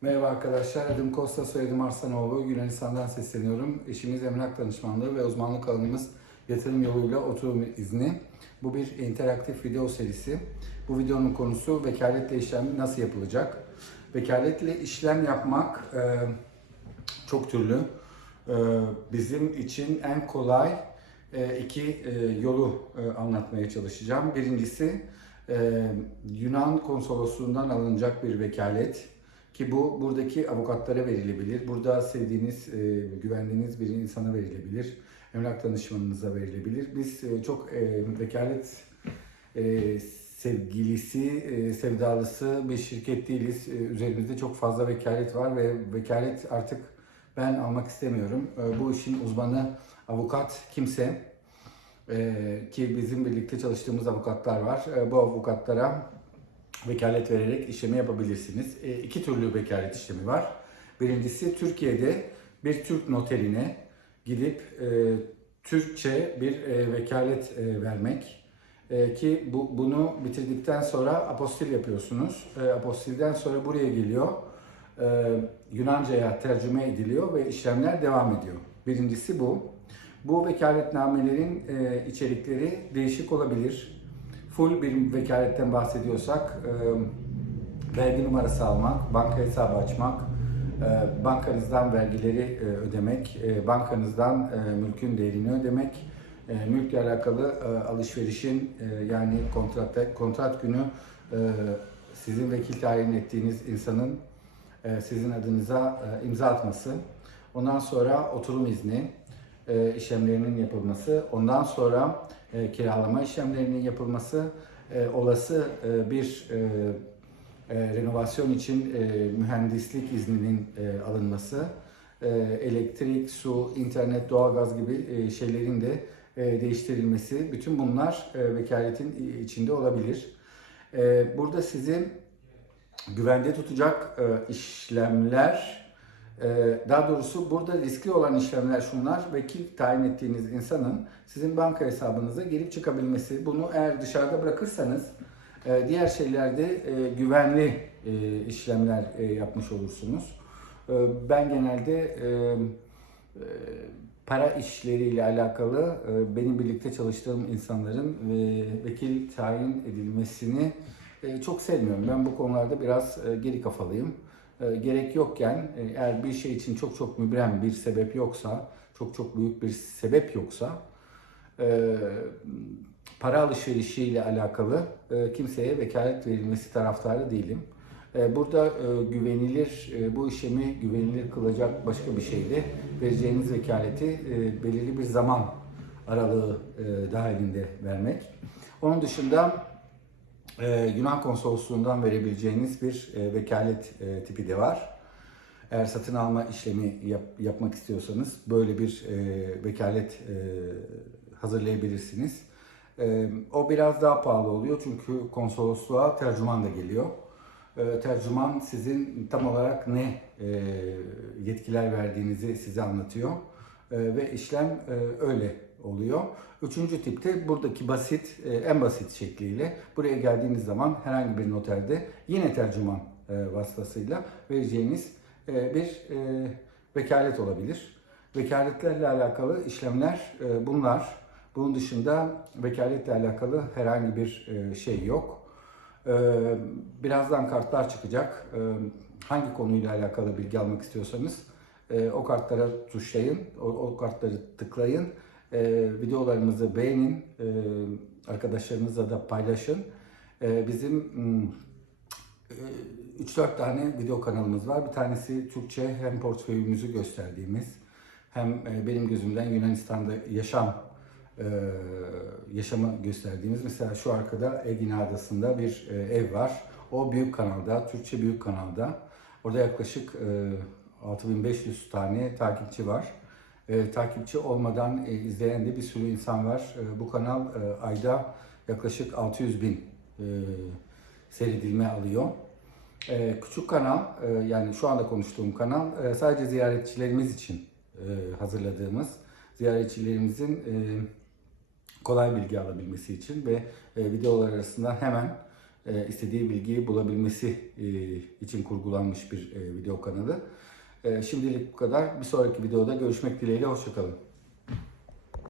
Merhaba arkadaşlar, adım Kosta, soyadım Arslanoğlu. Yunanistan'dan sesleniyorum. Eşimiz emlak danışmanlığı ve uzmanlık alanımız yatırım yoluyla oturum izni. Bu bir interaktif video serisi. Bu videonun konusu vekaletle işlem nasıl yapılacak? Vekaletle işlem yapmak e, çok türlü. E, bizim için en kolay e, iki e, yolu e, anlatmaya çalışacağım. Birincisi e, Yunan konsolosluğundan alınacak bir vekalet ki bu buradaki avukatlara verilebilir. Burada sevdiğiniz, e, güvendiğiniz bir insana verilebilir. Emlak danışmanınıza verilebilir. Biz e, çok e, vekalet sevgilisi, sevdalısı bir şirket değiliz. Üzerimizde çok fazla vekalet var ve vekalet artık ben almak istemiyorum. Bu işin uzmanı avukat kimse ki bizim birlikte çalıştığımız avukatlar var. Bu avukatlara vekalet vererek işlemi yapabilirsiniz. E, iki türlü vekalet işlemi var. Birincisi Türkiye'de bir Türk noterine gidip e, Türkçe bir e, vekalet e, vermek. E, ki bu, bunu bitirdikten sonra apostil yapıyorsunuz. E, apostilden sonra buraya geliyor. E, Yunanca'ya tercüme ediliyor ve işlemler devam ediyor. Birincisi bu. Bu vekaletnamelerin e, içerikleri değişik olabilir. Full bir vekaletten bahsediyorsak e, vergi numarası almak, banka hesabı açmak, e, bankanızdan vergileri e, ödemek, e, bankanızdan e, mülkün değerini ödemek, e, mülkle alakalı e, alışverişin e, yani kontrat, kontrat günü e, sizin vekil tayin ettiğiniz insanın e, sizin adınıza e, imza atması, ondan sonra oturum izni, e, işlemlerinin yapılması, ondan sonra e, kiralama işlemlerinin yapılması, e, olası bir renovasyon için mühendislik izninin alınması, elektrik, su, internet, doğalgaz gibi şeylerin de değiştirilmesi, bütün bunlar vekaletin içinde olabilir. Burada sizi güvende tutacak işlemler daha doğrusu burada riskli olan işlemler şunlar. Vekil tayin ettiğiniz insanın sizin banka hesabınıza girip çıkabilmesi. Bunu eğer dışarıda bırakırsanız e, diğer şeylerde e, güvenli e, işlemler yapmış olursunuz. Ben genelde para işleriyle alakalı benim birlikte çalıştığım insanların vekil tayin edilmesini çok sevmiyorum. Ben bu konularda biraz geri kafalıyım e, gerek yokken e, eğer bir şey için çok çok mübrem bir sebep yoksa, çok çok büyük bir sebep yoksa e, para alışverişiyle alakalı e, kimseye vekalet verilmesi taraftarı değilim. E, burada e, güvenilir, e, bu işlemi güvenilir kılacak başka bir şeydi. Vereceğiniz vekaleti e, belirli bir zaman aralığı e, dahilinde vermek. Onun dışında ee, Yunan konsolosluğundan verebileceğiniz bir e, vekalet e, tipi de var. Eğer satın alma işlemi yap, yapmak istiyorsanız böyle bir e, vekalet e, hazırlayabilirsiniz. E, o biraz daha pahalı oluyor çünkü konsolosluğa tercüman da geliyor. E, tercüman sizin tam olarak ne e, yetkiler verdiğinizi size anlatıyor e, ve işlem e, öyle oluyor. Üçüncü tipte buradaki basit, e, en basit şekliyle buraya geldiğiniz zaman herhangi bir noterde yine tercüman e, vasıtasıyla vereceğiniz e, bir vekalet olabilir. Vekaletlerle alakalı işlemler bunlar. Bunun dışında vekaletle alakalı herhangi bir şey yok. Birazdan kartlar çıkacak. Hangi konuyla alakalı bilgi almak istiyorsanız o kartlara tuşlayın, o kartları tıklayın e, videolarımızı beğenin, e, arkadaşlarınızla da paylaşın. E, bizim e, 3-4 tane video kanalımız var. Bir tanesi Türkçe hem portföyümüzü gösterdiğimiz hem e, benim gözümden Yunanistan'da yaşam e, yaşamı gösterdiğimiz. Mesela şu arkada Egina Adası'nda bir e, ev var. O büyük kanalda, Türkçe büyük kanalda. Orada yaklaşık e, 6500 tane takipçi var e, takipçi olmadan e, izleyen de bir sürü insan var. E, bu kanal e, ayda yaklaşık 600 bin e, seyredilme alıyor. E, küçük kanal, e, yani şu anda konuştuğum kanal e, sadece ziyaretçilerimiz için e, hazırladığımız, ziyaretçilerimizin e, kolay bilgi alabilmesi için ve e, videolar arasında hemen e, istediği bilgiyi bulabilmesi e, için kurgulanmış bir e, video kanalı. E, şimdilik bu kadar. Bir sonraki videoda görüşmek dileğiyle. Hoşçakalın.